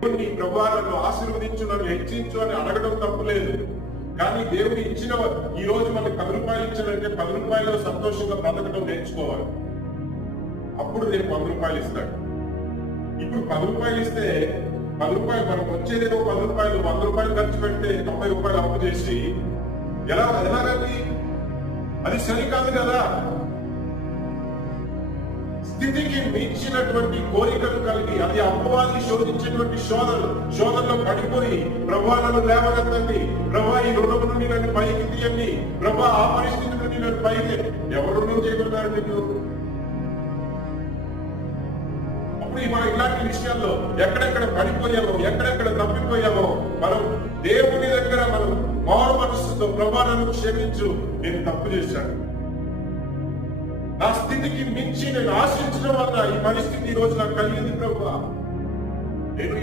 దేవుని ప్రభువా నన్ను ఆశీర్వదించు, నన్ను హెచ్చించు అని అడగడం తప్పులేదు. కానీ దేవుని ఇచ్చిన ఈ రోజు మనకి 10 రూపాయలు ఇచ్చాడంటే 10 రూపాయలు సంతోషంగా బ్రతకడం నేర్చుకోవాలి. అప్పుడు రేపు 100 రూపాయలు ఇస్తాడు. ఇప్పుడు 10 రూపాయలు ఇస్తే 10 రూపాయలు మనకు వచ్చేదేమో 10 రూపాయలు, 100 రూపాయలు ఖర్చు పెడితే 90 రూపాయలు అప్పు చేసి ఎలాగది? అది సరికాదు కదా. స్థితికి మించినటువంటి కోరికలు కలిగి అది అపవాది శోధించేటువంటి శోధనలో పడిపోయి ప్రభువా నన్ను లేవనెత్తండి, ప్రభువా ఈ రుణం నుండి నన్ను పైకి తీయండి, ప్రభువా ఆ పరిస్థితి నుండి నన్ను పైకి ఎవరు రుణం చేయమన్నారు నిన్ను? అప్పుడు మనం ఇలాంటి విషయాల్లో ఎక్కడెక్కడ పడిపోయామో, ఎక్కడెక్కడ తప్పిపోయామో మనం దేవుని దగ్గర మనం మారు మనస్సుతో ప్రభువా నన్ను క్షమించు, నేను తప్పు చేశాను, నా స్థితికి మించి నేను ఆశించడం వల్ల ఈ పరిస్థితి ఈ రోజు నాకు కలిగింది ప్రభువా, నేను